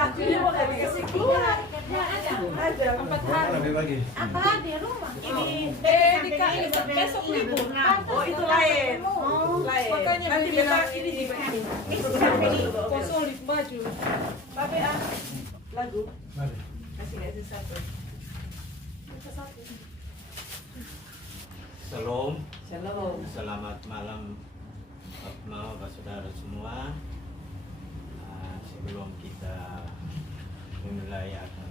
lagunya mau nggak dikasih keluar. Ada. 4 hari. Apa di rumah? Ini besok libur. Oh itu lain. Lain. Makanya Nanti bilang beta ini ini juga kosong di baju. tapi lagu. Kasih satu. Shalom. Shalom. Selamat malam Bapak saudara semua. Sebelum kita memulai akan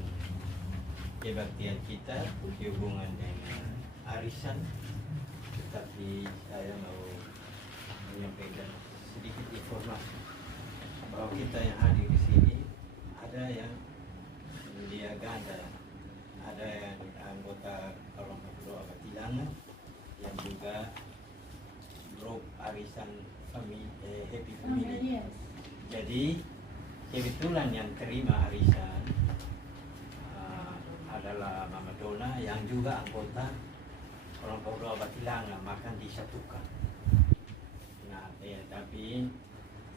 kebaktian kita berhubungan dengan arisan, tetapi saya mau menyampaikan sedikit informasi bahwa kita yang hadir di sini ada yang dia ganda, ada yang anggota kelompok doa Batilangan, yang juga grup arisan Happy Family. Jadi kebetulan yang terima arisan adalah Mama Dona yang juga anggota kelompok doa Batilangan, maka disatukan. Nah, tapi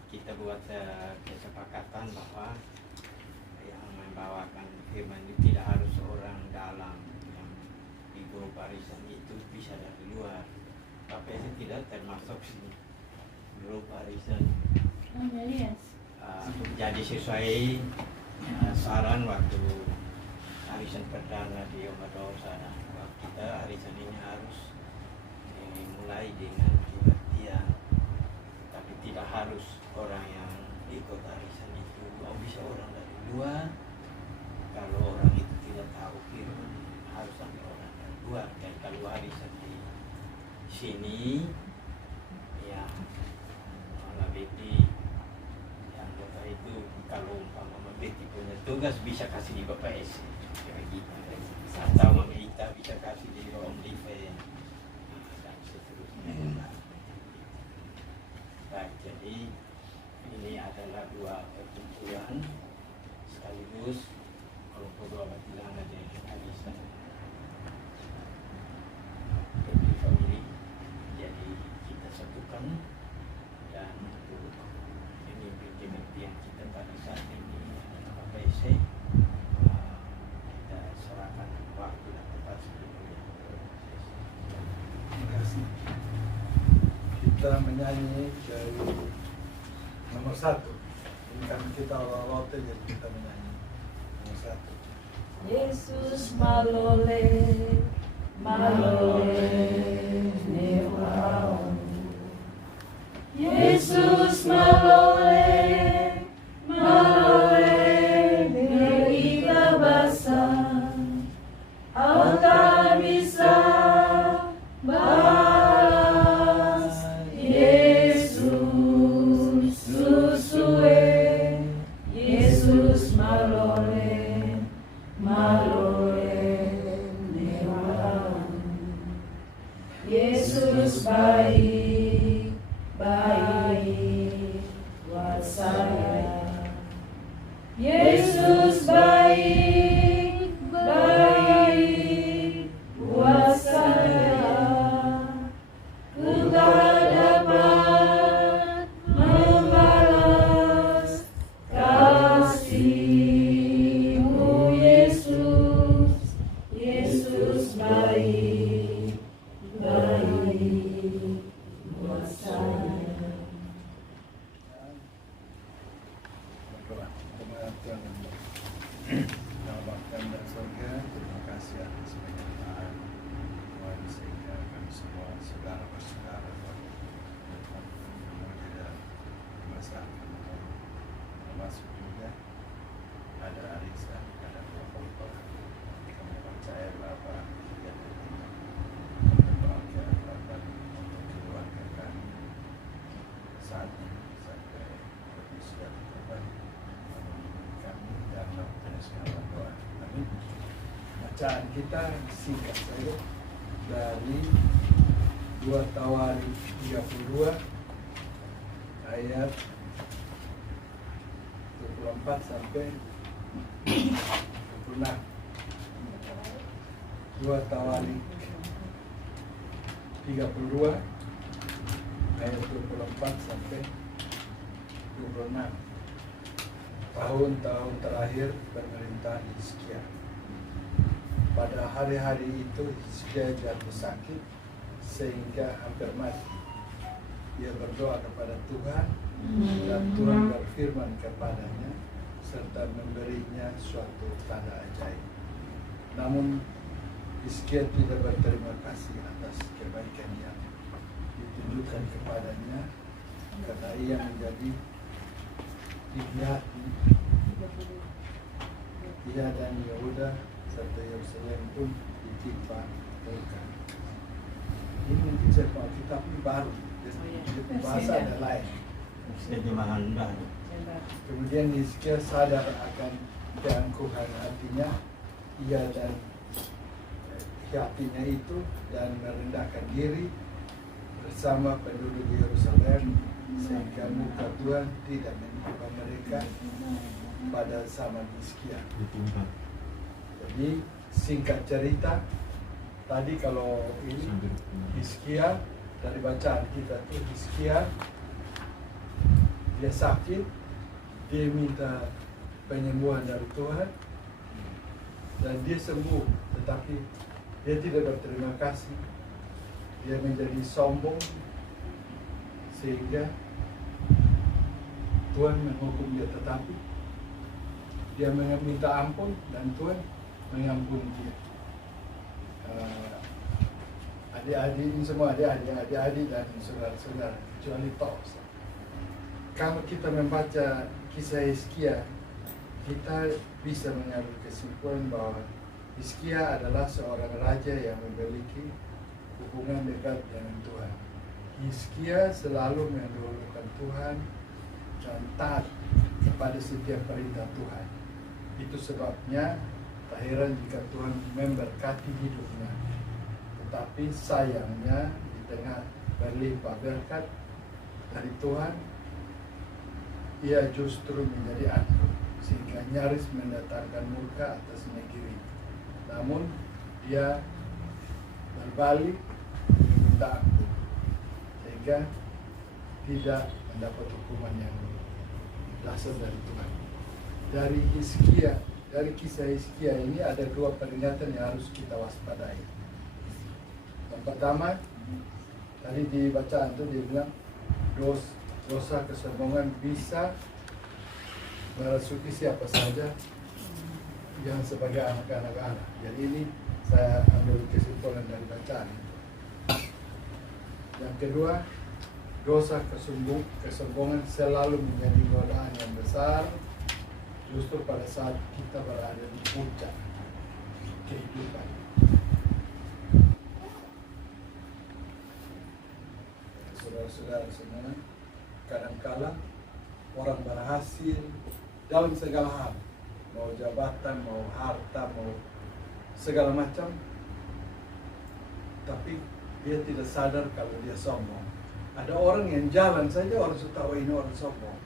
kita buat kesepakatan bahwa yang membawakan firman itu tidak harus orang dalam yang di grup arisan itu, bisa dari luar. Tapi tidak termasuk sini grup arisan. Jadi sesuai saran waktu arisan perdana di Omadau sana, kita arisan ini harus dimulai dengan kebaktian, tapi tidak harus orang yang ikut arisan itu. Bisa orang dari luar, kalau orang itu tidak tahu firman harus sampai orang dari luar. Dan kalau arisan di sini ya Betty yang kota itu, kalau Mama Betty punya tugas bisa kasih di Bapak S kayak gitu, atau Mama Ita bisa kasih di Om Live dan seterusnya. Baik, jadi ini adalah dua perkumpulan sekaligus kelompok doa Batilangan dengan arisan Happy Family. Jadi kita satukan dan untuk memimpin kebaktian kita pada saat ini Bapak Ese, kita serahkan waktu dan tempat sebelumnya. Terima kasih. Kita menyanyi dari nomor 1. Ini kan kita rote, jadi kita menyanyi nomor 1. Yesus malole, malole, newau. Yesus malole, malole, kita basa, altar bisa balas. Yesus susue, Yesus malole, malole, newau. Yesus baik, baik buat saya. Yesus baik, baik buat saya. Ku tak dapat membalas kasih-Mu, Yesus. Yesus baik, baik buat saya. Berdoa. Tuhan yang Bapa dan surga, terima kasih atas penyertaan Tuhan, sehingga kami semua saudara bersaudara tidak dimasakan, termasuk juga ada arisan, ada kelompok. Kami percaya Bapa yang berterima, kami berdoa Bapa untuk keluarga kami saat ini sampai berusia terbaik kami dan segala doa. Amin. Bacaan kita singkat saja dari 2 Tawari 32 ayat 24 sampai 26. 2 Tawari 32 ayat 24 sampai 26. tahun-tahun terakhir pemerintahan Hizkia. Pada hari-hari itu Hizkia jatuh sakit sehingga hampir mati. Dia berdoa kepada Tuhan dan Tuhan berfirman kepadanya serta memberinya suatu tanda ajaib. Namun Hizkia tidak berterima kasih atas kebaikan yang ditunjukkan kepadanya karena ia menjadi hati. Ia dan Yehuda serta Yerusalem pun ditimpa murka. Ini kecil Alkitab ini baru, jadi bahasa ada lain. Terjemahan baru. Kemudian Hizkia sadar akan keangkuhan hatinya, ia dan hatinya itu, dan merendahkan diri bersama penduduk Yerusalem sehingga muka Tuhan tidak menimpa mereka pada zaman Hizkia. Jadi singkat cerita, tadi kalau ini Hizkia dari bacaan kita tuh Hizkia dia sakit, dia minta penyembuhan dari Tuhan dan dia sembuh, tetapi dia tidak berterima kasih. Dia menjadi sombong sehingga Tuhan menghukum dia, tetapi dia meminta ampun dan Tuhan mengampuni dia. Adik-adik ini semua adik-adik dan saudara-saudara kecuali Tos. Kalau kita membaca kisah Hizkia, kita bisa mengambil kesimpulan bahwa Hizkia adalah seorang raja yang memiliki hubungan dekat dengan Tuhan. Hizkia selalu mendahulukan Tuhan dan taat kepada setiap perintah Tuhan. Itu sebabnya tak heran jika Tuhan memberkati hidupnya. Tetapi sayangnya di tengah berlimpah berkat dari Tuhan, ia justru menjadi angkuh sehingga nyaris mendatangkan murka atas negeri. Namun dia berbalik meminta ampun sehingga tidak mendapat hukuman yang berasal dari Tuhan. Dari kisah Hizkia ini ada dua peringatan yang harus kita waspadai. Yang pertama, tadi di bacaan itu dia bilang dosa kesombongan bisa merasuki siapa saja yang sebagai anak-anak Allah. Jadi ini saya ambil kesimpulan dari bacaan. Yang kedua, dosa kesombongan selalu menjadi godaan yang besar justru pada saat kita berada di puncak kehidupan. Saudara-saudara semua, kadangkala orang berhasil dalam segala hal, mau jabatan, mau harta, mau segala macam, tapi dia tidak sadar kalau dia sombong. Ada orang yang jalan saja orang sudah tahu ini orang sombong.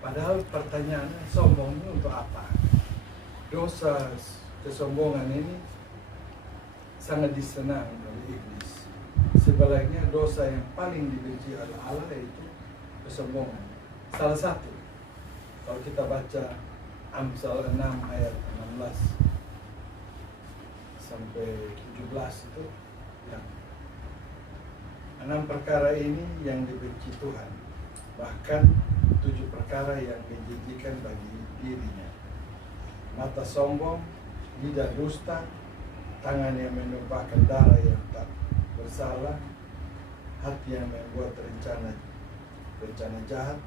Padahal pertanyaannya, sombong ini untuk apa? Dosa kesombongan ini sangat disenangi oleh iblis. Sebaliknya dosa yang paling dibenci oleh Allah yaitu kesombongan. Salah satu, kalau kita baca Amsal 6 ayat 16 sampai 17 itu, ya, 6 perkara ini yang dibenci Tuhan, bahkan 7 perkara yang menjijikan bagi dirinya: mata sombong, lidah dusta, tangan yang menumpahkan darah yang tak bersalah, hati yang membuat rencana jahat,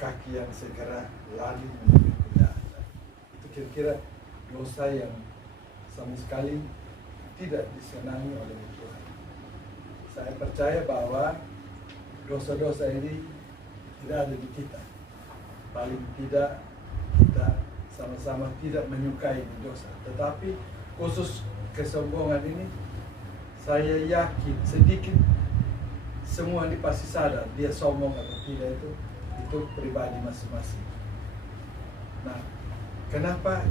kaki yang segera lari menuju kejahatan. Itu kira-kira dosa yang sama sekali tidak disenangi oleh Tuhan. Saya percaya bahwa dosa-dosa ini tidak ada di kita. Paling tidak kita sama-sama tidak menyukai dosa. Tetapi khusus kesombongan ini, saya yakin sedikit semua ini pasti sadar dia sombong atau tidak, itu pribadi masing-masing. Nah, kenapa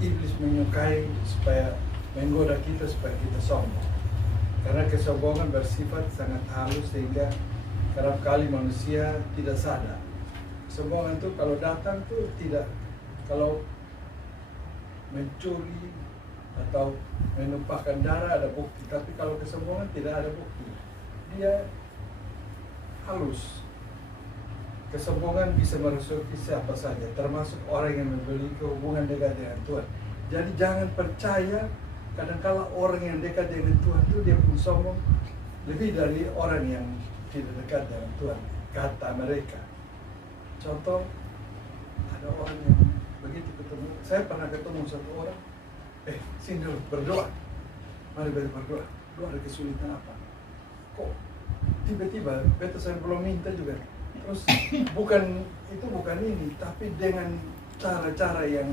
iblis menyukai supaya menggoda kita supaya kita sombong? Karena kesombongan bersifat sangat halus sehingga kerap kali manusia tidak sadar Kesombongan itu kalau datang tuh tidak, kalau mencuri atau menumpahkan darah ada bukti, tapi kalau kesombongan tidak ada bukti. Dia halus. Kesombongan bisa merasuki siapa saja, termasuk orang yang memiliki hubungan dekat dengan Tuhan. Jadi jangan percaya, kadang-kala orang yang dekat dengan Tuhan itu dia pun sombong lebih dari orang yang tidak dekat dengan Tuhan, kata mereka. Contoh, ada orang yang begitu ketemu, saya pernah ketemu satu orang, sini dulu berdoa, mari berdoa, doa ada kesulitan apa? Kok tiba-tiba, betul saya belum minta juga. Terus bukan ini, tapi dengan cara-cara yang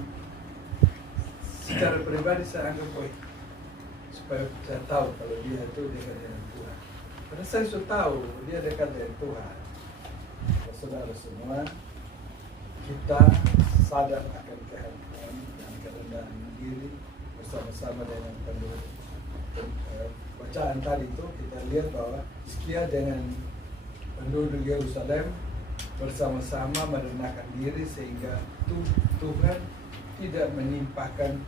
secara pribadi saya anggap baik, supaya saya tahu kalau dia itu dekat dengan Tuhan. Karena saya sudah tahu dia dekat dengan Tuhan. Saudara semua, kita sadar akan kehadiran dan kerendahan diri bersama-sama dengan penduduk. Bacaan tadi itu kita lihat bahwa Hizkia dengan penduduk Yerusalem bersama-sama merendahkan diri sehingga Tuhan tidak menimpakan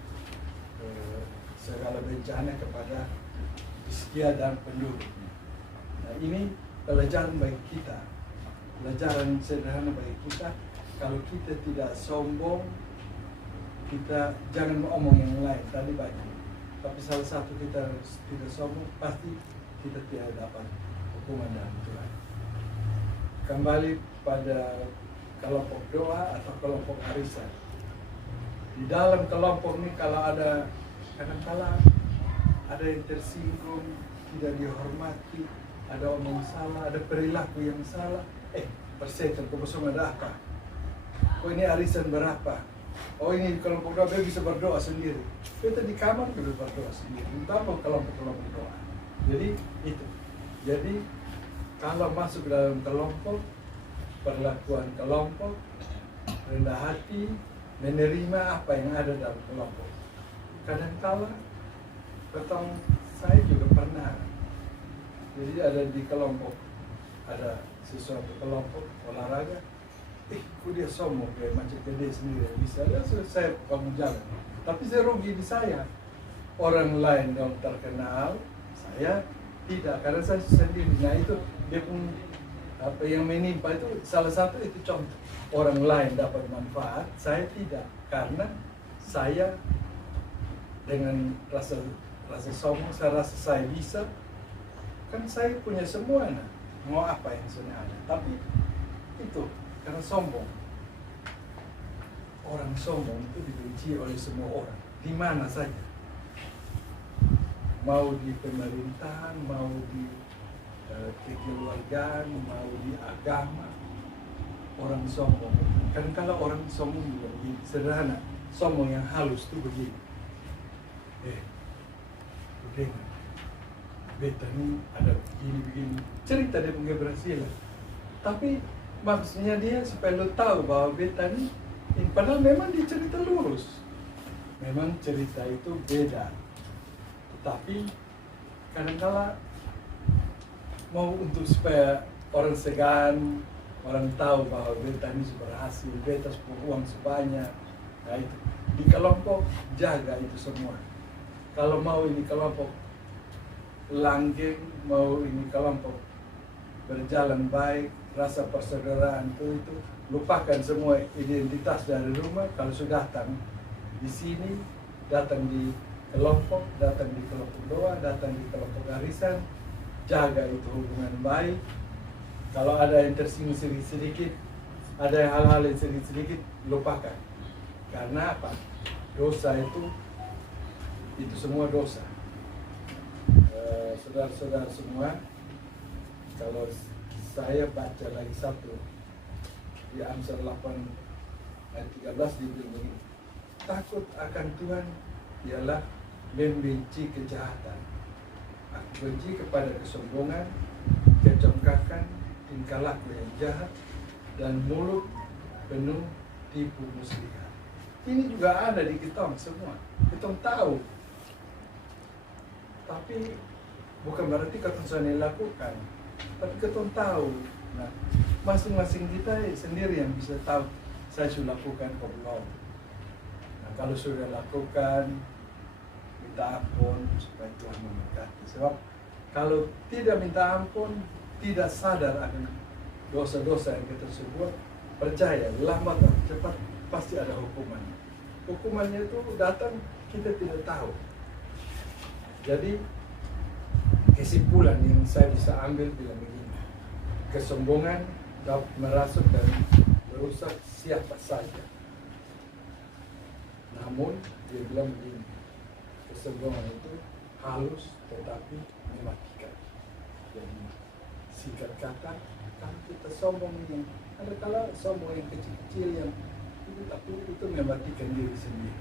segala bencana kepada Hizkia dan penduduknya. Nah, ini pelajaran bagi kita, pelajaran sederhana bagi kita. Kalau kita tidak sombong, kita jangan ngomong yang lain tadi banyak. Tapi salah satu kita tidak sombong, pasti kita tidak dapat hukuman dari Tuhan. Kembali pada kelompok doa atau kelompok arisan. Di dalam kelompok ini kalau ada kadang-kala ada yang tersinggung, tidak dihormati, ada omong salah, ada perilaku yang salah, persetan kebersama ada apa? Oh ini arisan berapa? Oh ini kelompok doa bisa berdoa sendiri. Kita di kamar bisa berdoa sendiri. Entah kelompok-kelompok doa. Jadi itu. Jadi kalau masuk dalam kelompok, perlakuan kelompok, rendah hati, menerima apa yang ada dalam kelompok. Kadang-kala, saya juga pernah. Jadi ada di kelompok, ada sesuatu kelompok olahraga. Kok dia sombong kayak macam gede sendiri bisa. Dan saya bangun jalan. Tapi saya rugi di saya. Orang lain yang terkenal, saya tidak, karena saya sendiri. Nah itu dia pun apa yang menimpa itu salah satu itu contoh. Orang lain dapat manfaat, saya tidak, karena saya dengan rasa sombong, saya rasa saya bisa, kan saya punya semua, nah mau apa yang sudah ada. Tapi itu karena sombong. Orang sombong itu dibenci oleh semua orang, di mana saja. Mau di pemerintahan, mau di kekeluargaan, mau di agama, orang sombong. Kadang-kadang orang sombong juga begini, sederhana. Sombong yang halus itu begini. Begini. Beta ini ada begini-begini. Cerita dia punya keberhasilan. Tapi maksudnya dia supaya lo tahu bahwa beta ini padahal memang dia cerita lurus. Memang cerita itu beda. Tapi kadang-kala mau untuk supaya orang segan, orang tahu bahwa beta ini berhasil, beta uang sebanyak. Nah itu di kelompok jaga itu semua. Kalau mau ini kelompok langgeng, mau ini kelompok berjalan baik, rasa persaudaraan itu lupakan semua identitas dari rumah. Kalau sudah datang di sini, datang di kelompok, datang di kelompok doa, datang di kelompok arisan, jaga itu hubungan baik. Kalau ada yang tersinggung sedikit-sedikit, ada hal-hal yang sedikit-sedikit, lupakan. Karena apa? Dosa itu semua dosa. Saudara-saudara semua, kalau saya baca lagi satu di Amsal 8 ayat 13 dibilang begini, takut akan Tuhan ialah membenci kejahatan. Aku benci kepada kesombongan, kecongkakan, tingkah laku yang jahat, dan mulut penuh tipu muslihat. Ini juga ada di kita semua. Kita tahu. Tapi bukan berarti kita sudah lakukan. Tapi kita tahu. Nah, masing-masing kita sendiri yang bisa tahu saya sudah lakukan atau belum. Nah, kalau sudah lakukan, minta ampun supaya Tuhan memberkati. Sebab kalau tidak minta ampun, tidak sadar akan dosa-dosa yang kita sebut, percaya lama atau cepat pasti ada hukumannya. Hukumannya itu datang kita tidak tahu. Jadi kesimpulan yang saya bisa ambil bilang begini, kesombongan dapat merasuk dan merusak siapa saja. Namun dia bilang begini, kesombongan itu halus tetapi mematikan. Jadi singkat kata, kalau kita sombong yang ada kala sombong yang kecil-kecil yang itu, tapi itu mematikan diri sendiri.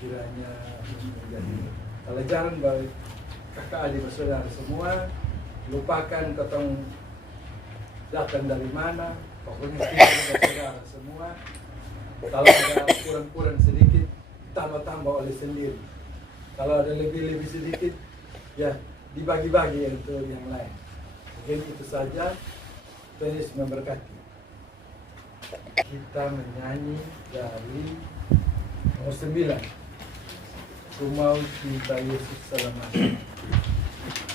Kiranya ini menjadi pelajaran bagi kakak adik saudara semua, lupakan ketong datang dari mana, pokoknya kita saudara semua. Kalau ada kurang-kurang sedikit, tambah-tambah oleh sendiri. Kalau ada lebih-lebih sedikit, ya dibagi-bagi untuk yang lain. Mungkin itu saja. Tuhan Yesus memberkati. Kita menyanyi dari nomor 9. Ku mau cinta Yesus selamanya.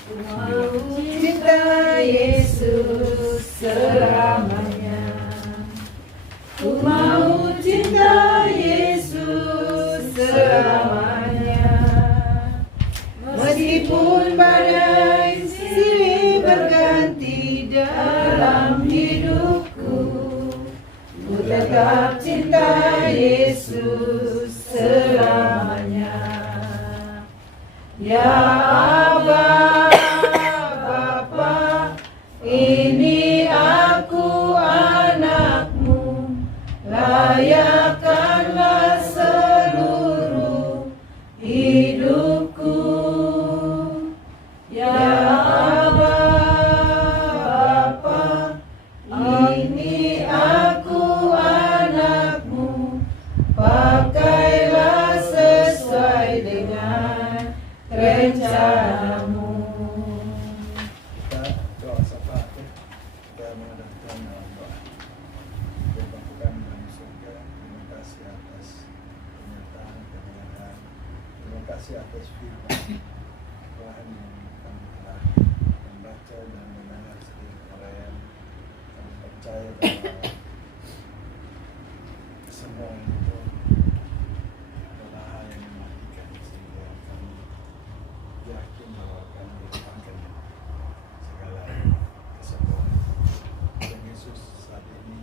Ku mau cinta Yesus selamanya. Ku mau cinta Yesus selamanya. Meskipun badai silih berganti dalam hidupku, ku tetap cinta Yesus selamanya. Ya Aba, Bapa, ini aku anakmu, layakkanlah seluruh hidupku. Ya Aba, Bapa, ini aku anakmu, pakailah sesuai dengan rencanamu. Kita doa sapa, kita menghadap Tuhan dalam doa. Bapa kami dalam surga, terima kasih atas pernyataan kebenaran, terima kasih atas firman Tuhan yang kami telah membaca dan mendengar sedikit uraian. Kami percaya bahwa semua itu adalah hal yang mematikan, sehingga kami yakin bahwa kami dilepaskan segala kesombongan. Dan Yesus, saat ini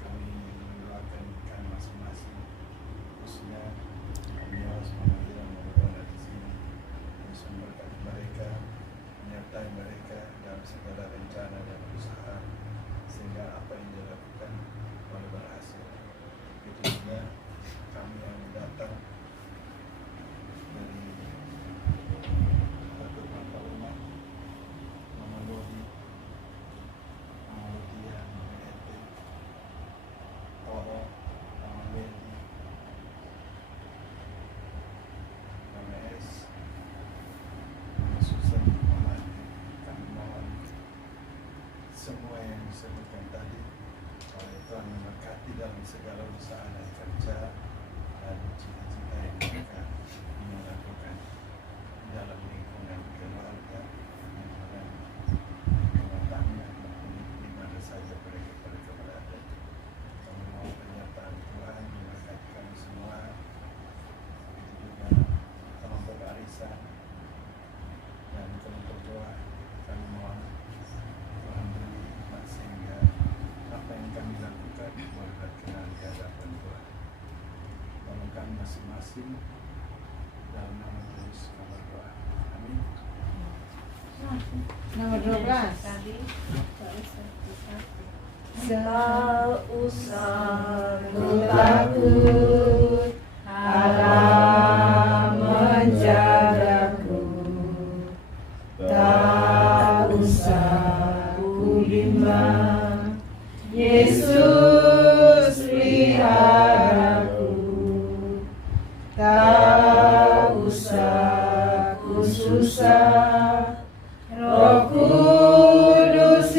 kami mendoakan kami masing-masing, khususnya kami harus mengambil moga di sini. Yesus memberkati mereka, menyertai mereka dalam segala rencana dan usaha, sehingga apa yang dilakukan boleh berhasil. Begitu juga kami yang datang dari beberapa rumah, Mama Lodi, Mama Ludia, Mama Ete, Toro, Mama Wendy, Mama Es, Mama Susan, Mama Ati, kami mohon semua yang disebutkan tadi oleh Tuhan memberkati dalam segala usaha dan kerja dan cita-cita yang mereka ingin lakukan dalam lingkungan keluarga, lingkungan rumah tangga, maupun di mana saja mereka berada. Kami mohon penyertaan Tuhan memberkati kami semua. Begitu juga kelompok arisan dan kelompok doa. Kami mohon Tuhan beri hikmat sehingga apa yang kami lakukan boleh berkenan di hadapan Tuhan. Tolong kami masing-masing dalam nama Yesus kami berdoa. Amin. Nomor 12. Tak usah ku takut, Allah menjagaku. Tak usah ku bimbang, Yesus peliharaku. Tak usah ku susah, Roh Kudus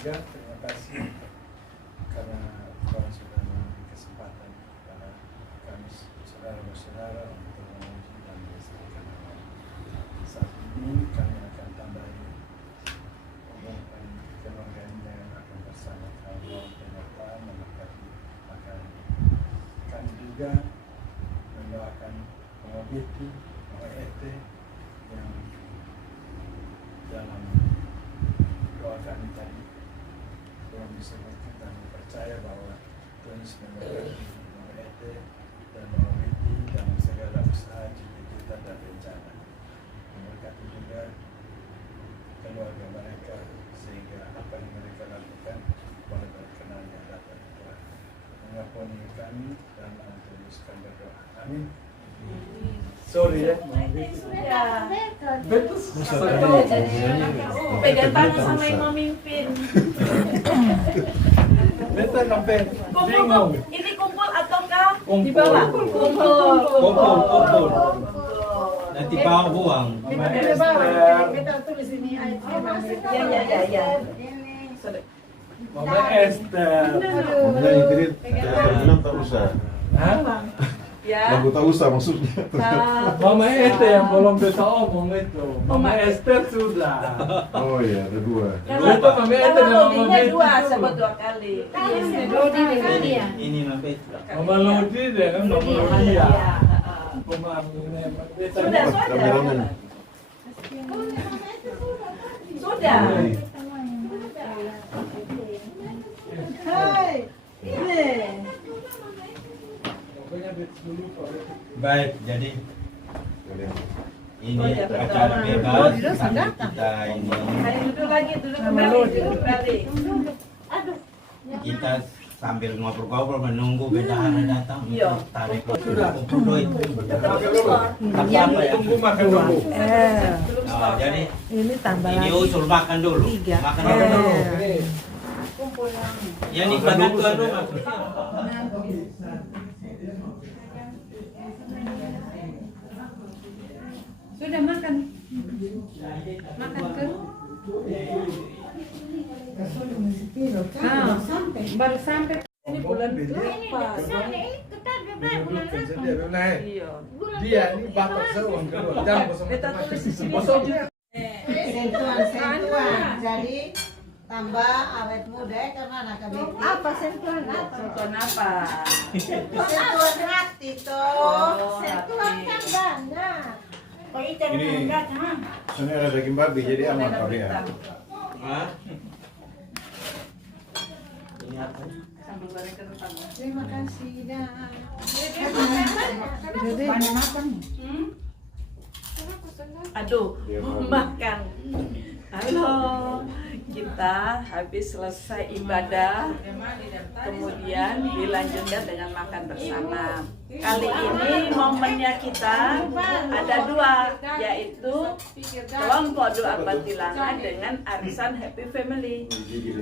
juga terima kasih karena Tuhan sudah memberi kesempatan kepada kami saudara-saudara untuk memuji dan melestarikan nama. Saat ini kami akan tambahi umumkan keluarga ini yang akan bersama Allah penyertaan memberkati makanan. Kami juga mendoakan Mama Betty, Mama Ete yang dalam doa kami tadi Tuhan disebutkan dan percaya bahwa Tuhan memberkati Mama Ete dan Mama Betty dalam segala usaha, cita-cita dan rencana. Memberkati juga keluarga mereka sehingga apa yang mereka lakukan boleh berkenan di hadapan Tuhan. Mengampuni kami dan meneruskan berdoa. Amin. Sorry ya, Ya. betul. Pegang tangan sama yang memimpin. Betul sampai bingung. Ini kumpul ataukah Kumpul. di bawah? Kumpul. Kumpul. Nanti bawa buang. Kita tulis ini aja. Ya. Mama Esther. Makanya ini bilang tak usah. Hah? Ya. Lagu tak usah maksudnya. Mama Esther yang belum bisa omong itu. Mama Esther sudah. Oh iya, ada dua. Itu Mama Esther dan Mama Loadingnya Betty dua, itu. sebut 2 kali. Ini sampai Mama Lodi dengan Mama Lia. Mama Betty. Sudah. Kameramen. Sudah. Hai. Ini. Pokoknya Betty dulu Pak. baik. Jadi Kalian. ini acara bebas sambil kita ini Ayo duduk lagi, duduk kembali. Aduh. kita sambil ngobrol-ngobrol menunggu bendahara datang Iya. untuk tarik Sudah. dulu itu. Apa ya? Tunggu makan dulu. Oh, jadi Ini tambah ini lagi. usul makan dulu. 3. Makan dulu. Nih. Ya ini makan tuan rumah. Sudah makan. Makan ke? Baru sampai. Ini bulan berapa? Iya. Dia ini batok sewang kedua. Jangan kosong Beta tulis di sini. kosong. Sentuhan. Jadi tambah awet muda karena anak Betty. Apa sentuhan apa? Contohnya apa? Sentuhan hati toh. Oh, Sentuhan hati. kan banyak. Kok ikan Ini enggak, ha? soalnya ada daging babi jadi aman kali ya. Hah? Ini apa? Sambal goreng kentang. Terima kasih dah. Banyak makan. Aduh, makan. Halo, kita habis selesai ibadah, kemudian dilanjutkan dengan makan bersama. Kali ini momennya kita ada 2, yaitu kelompok doa Patilangan dengan arisan Happy Family.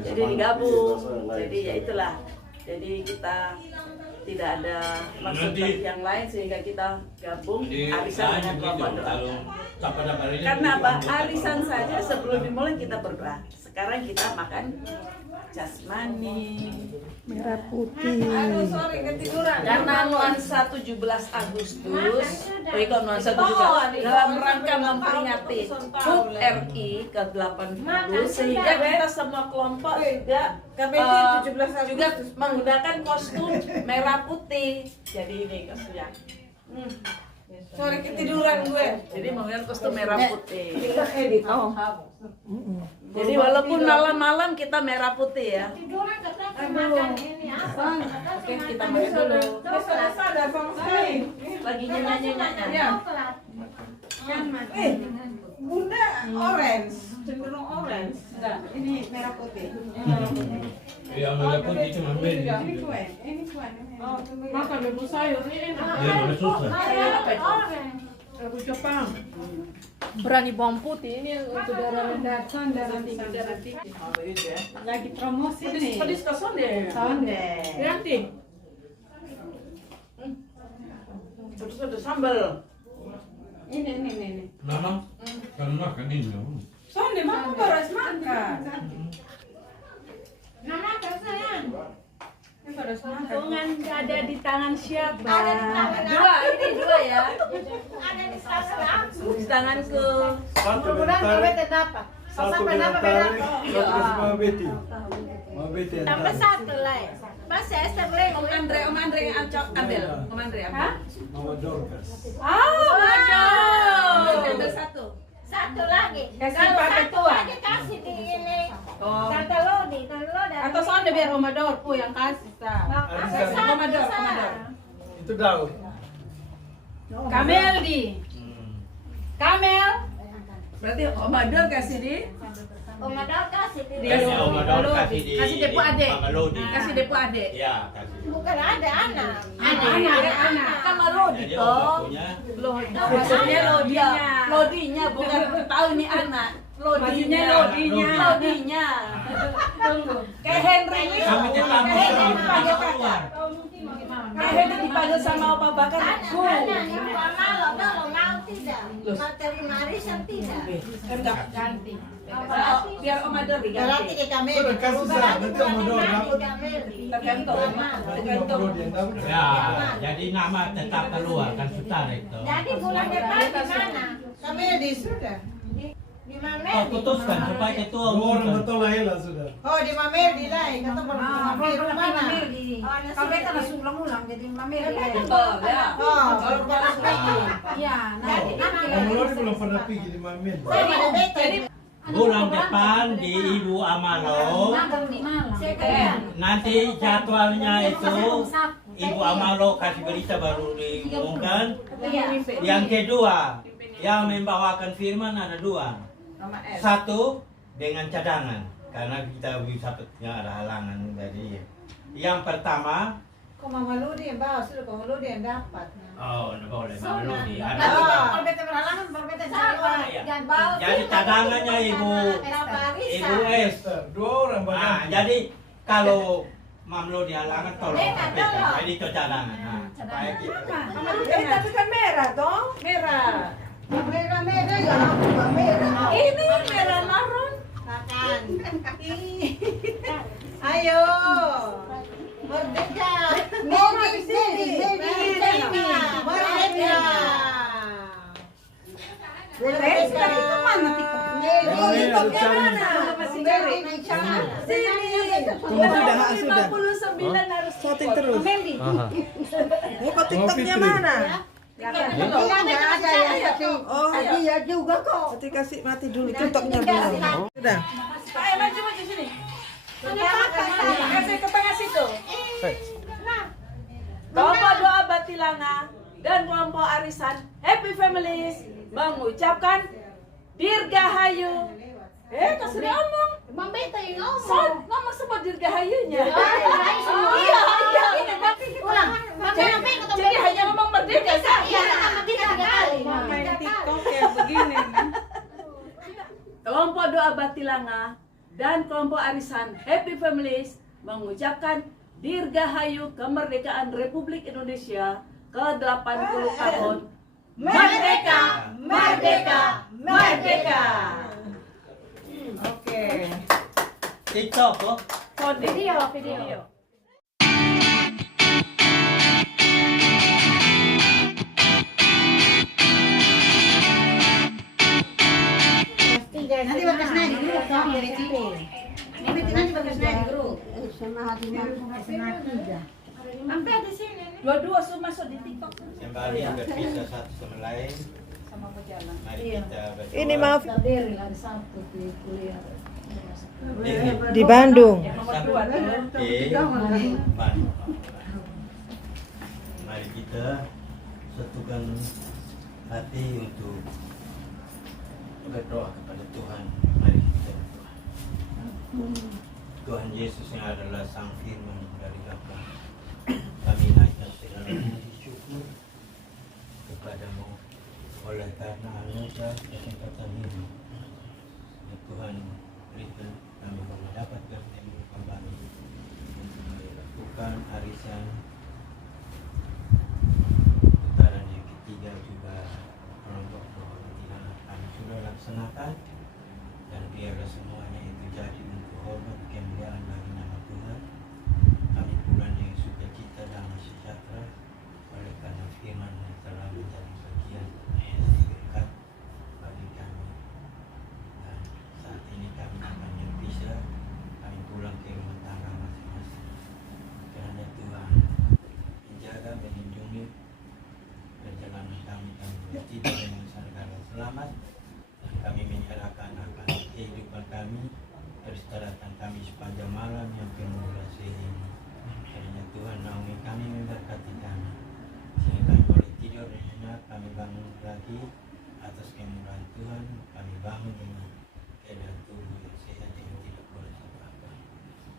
Jadi digabung, jadi ya itulah. Jadi kita tidak ada maksud yang lain sehingga kita gabung arisan dengan kelompok doa. Karena apa? Arisan saja sebelum dimulai kita berdoa. Sekarang kita makan jasmani. Merah putih. Karena nuansa 17 Agustus, kok nuansa 17 dalam rangka memperingati HUT RI ke-80, sehingga kita semua kelompok juga juga menggunakan kostum merah putih. Jadi ini kostumnya. Sore ketiduran gue. Jadi menggunakan kostum merah putih. Oh. Jadi walaupun malam-malam kita merah putih ya. Oke, kita makan dulu. Sudah sadar sama sekali. Lagi nyanyi-nyanyi. Ya. Bunda orange, cenderung orange. Enggak, ini merah putih. Yang merah putih cuma beda. Ini kue, ini kue. Oh, Makan bebek sayur ini enak. Ya, mana susah. Apa itu? Bebek Jepang. Berani bawang putih ini untuk darah rendah. Darah tinggi. Oh, itu ya. Lagi promosi nih. Pedis ke sonde. Sonde. Berarti Terus ada sambal. ini. Mama, kalau makan ini. Sonde mama baru makan. Tangan ada di tangan siapa? Ada di tangan Dua, ini dua ya. Ada di tangan aku. Di tanganku. Satu Mudah-mudahan bentar. Mama dapat. Satu Sampai dapat bentar. berapa? Satu kasih Mama Betty. Mama Betty yang Tambah tarik. satu lah. Mas Esther boleh. Om Andre ambil. Om Andre ambil. Mama Dorcas. Ambil satu. Satu lagi. Kasih Kalau pakai satu tua. lagi kasih di ini. Oh. Tante Lodi. Atau soalnya biar Omador pu yang kasih sa. Ada satu. Komador, Sa. komador. Itu Daud. Kamel di. Kamel. Berarti Om Adol kasih di Omador kasih di. Kasih Omador, kasih di kasih depo adik. Mama Lodi. Kasih depo adik. Ya, kasih. Bukan ada anak. Anak. Kan Lodi Jadi toh. Oma punya Maksudnya Lodinya. Lodinya bukan tahu ini anak. Lodinya. Lodinya. Kayak Henry ini. kami tetap Kayak Henry mau dipanggil kakak. keluar. Kayak Henry dipanggil sama Opa Bakar. Bu. Anak yang mau mau tidak. Materi marisan tidak. Enggak ganti. Biar Om Adol Berarti diganti. ke kami. Sudah kasih sah. Nanti Omador dapat. Tergantung. Nanti Mama Lodi yang dapat. Ya, jadi nama tetap keluar kan sutar itu. Jadi bulan depan di mana? Kami di sudah. Di Mamer. Kau putuskan supaya ketua Dua orang umum. betul lah lah sudah. Oh di Mamer di lain. Kata di mana? Kami kan langsung ulang jadi Mamer. Oh, ya. Oh, baru pernah pergi. Iya, nanti Mama Lodi belum pernah pergi di Mamen. Jadi Bulan depan di Ibu Amalo. magang di Malang. Nanti jadwalnya itu Ibu Amalo kasih berita baru diumumkan. Yang kedua, yang membawakan firman ada dua. Nama S. Satu dengan cadangan karena kita bisa ada halangan jadi. Yang pertama, Kok Mama Ludi yang bawa sudah Mama Ludi yang dapat. oh enggak boleh Mama Ludi. Nanti Ada. kalau beta berhalangan, baru beta Sama. Iya. Jadwal. Jadi cadangannya Ibu S. Dua orang Nah, bahkan. jadi kalau Mamlo di halangan tolong Dengar, sampaikan. tolong. Jadi itu cadangan. Nah, supaya kita. Tapi kan merah toh? Merah. Merah-merah ya, merah. Ini merah marun. Makan. Ayo. Merdeka. Merdeka. Merdeka. Merdeka. Itu mana TikTok? Sudah 59 harus shooting terus. Kok TikToknya mana? Nggak ada yang Oh, dia juga kok. Kasih mati dulu TikToknya dulu. Sudah. Ayo maju sini. Kasih ke tengah situ. Kelompok doa Batilanga dan kelompok arisan Happy Families mengucapkan Dirgahayu. Kau sudah ngomong. Bang Beta yang Son, ngomong. ngomong semua Dirgahayunya. Iya, ulang. Jadi hanya ngomong merdeka saja. Iya, tiga kali. Main TikTok kayak begini. Kelompok doa Batilanga dan kelompok arisan Happy Families mengucapkan Dirgahayu kemerdekaan Republik Indonesia ke-80 tahun. Merdeka, merdeka, merdeka. Oke. TikTok kok. Kode. Video. Nanti bagus naik di grup dong dari sini. Nanti bagus naik di grup. Sampai di sini. Dua-dua semua masuk di TikTok. Kembali berpisah satu sama lain. Sama berjalan. Mari kita berdoa. Ini maaf Ini. di Bandung. Yang nomor 2 tuh. Oke. Bandung. Mari kita satukan hati untuk berdoa kepada Tuhan. Mari kita berdoa. Tuhan Yesus yang adalah Sang Firman dari Bapa, kami naikkan segala puji syukur kepadamu oleh karena anugerah kesempatan ini. Ya Tuhan, berikan kami mendapatkan ilmu kembali untuk melakukan arisan putaran yang ketiga juga kelompok doa yang kami sudah laksanakan, dan biarlah semuanya itu jadi untuk hormat kemuliaan bagi nama Tuhan. Kami bulan Yesus kami, peristirahatan kami sepanjang malam yang penuh kasih ini. Kiranya Tuhan naungi kami, memberkati kami, sehingga kami boleh tidur dan nyenyak. Kami bangun lagi atas kemurahan Tuhan. Kami bangun dengan keadaan tubuh yang sehat yang tidak boleh apa-apa.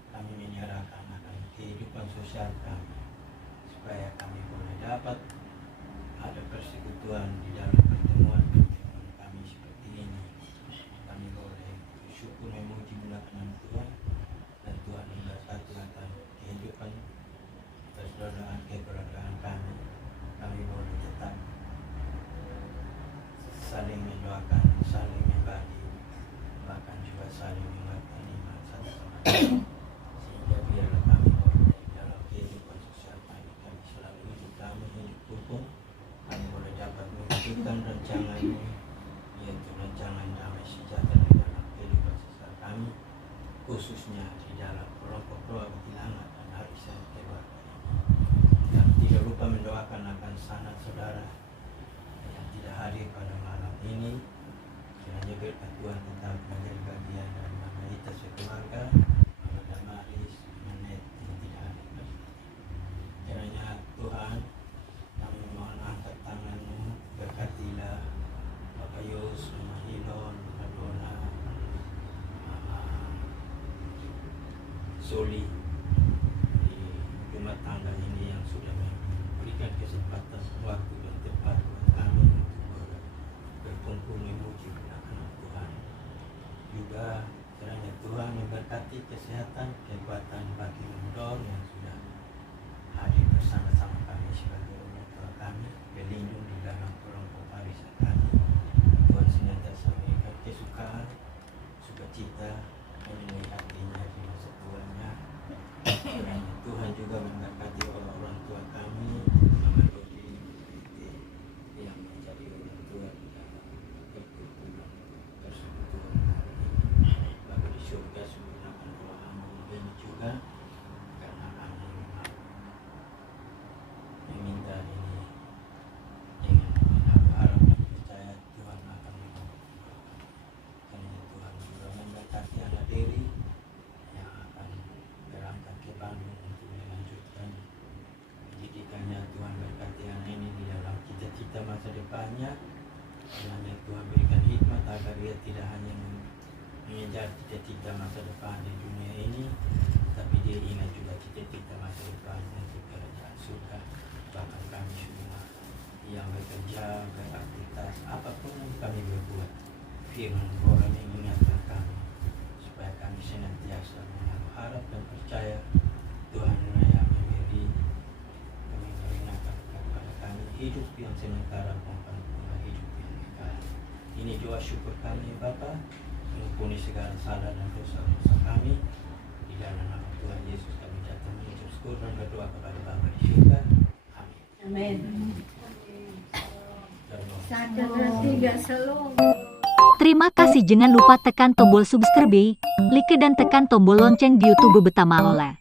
Kami menyerahkan akan kehidupan sosial kami, supaya kami boleh dapat ada persekutuan di dalam pertemuan kami seperti ini. Kami boleh bersyukur memuji mulakan Tuhan, dan Tuhan memberkati akan kehidupan persaudaraan keberadaan kami. Kami boleh tetap saling mendoakan, saling membagi, bahkan juga saling menguatkan iman satu sama lain. Sehingga biarlah kami boleh dalam kehidupan sosial kami selalu hidup damai, hidup rukun. Kami boleh dapat mewujudkan rancangan ini, yaitu rancangan damai sejahtera di dalam kehidupan sosial kami, khususnya di dalam kelompok-kelompok bilangan dan arisan keluarga ini. Dan tidak lupa mendoakan akan sanak saudara yang tidak hadir pada malam ini. Kiranya berkat Tuhan tetap menjadi bagian dari Mama Ita sekeluarga, Mama Damaris, Manet yang tidak hadir pada hari ini. Kiranya Tuhan, kami mohon angkat tangan-Mu, berkatilah Bapak Yus, Mama Hilon, Mama Dona, Mama Soli di rumah tangga ini yang sudah memberikan kesempatan waktu dan tempat buat kami untuk berkumpul memuji akan Tuhan. Juga kiranya Tuhan memberkati kesehatan, kekuatan bagi Mundor yang sudah hadir bersama-sama kami sebagai orang tua kami, berlindung di dalam kelompok arisan kami. Tuhan senantiasa memberikan kesukaan, sukacita, memenuhi hatinya di masa tuanya. Kiranya Tuhan juga memberkati orang tua kami, Mama Dodi, yang menjadi orang tua di dalam perkumpulan persekutuan kami. Bapa di surga, sempurnakan doa-Mu ini juga, karena kami meminta ini dengan harap dan percaya Tuhan akan mengabulkan. Karena Tuhan juga memberkati anak Dewi yang akan berangkat ke Bandung untuk melanjutkan pendidikannya. Tuhan berkati anak ini di dalam cita-cita masa depannya. Kiranya Tuhan berikan hikmat agar dia tidak hanya mengejar cita-cita masa depan di dunia ini, tapi dia ingat juga cita-cita masa depannya di kerajaan surga. Bahkan kami semua yang bekerja, beraktivitas, apapun yang kami berbuat, firman orang yang mengingatkan kami supaya kami senantiasa menaruh harap dan percaya Tuhan yang memberi, kami mengingatkan kepada kami hidup yang sementara, bukan hidup yang kekal. Ini doa syukur kami Bapa, mengampuni segala salah dan dosa-dosa kami. Di dalam nama Tuhan Yesus kami datang mengucap syukur dan berdoa kepada Bapa di surga. Amin. Terima kasih, jangan lupa tekan tombol subscribe, like dan tekan tombol lonceng di YouTube Beta Malola.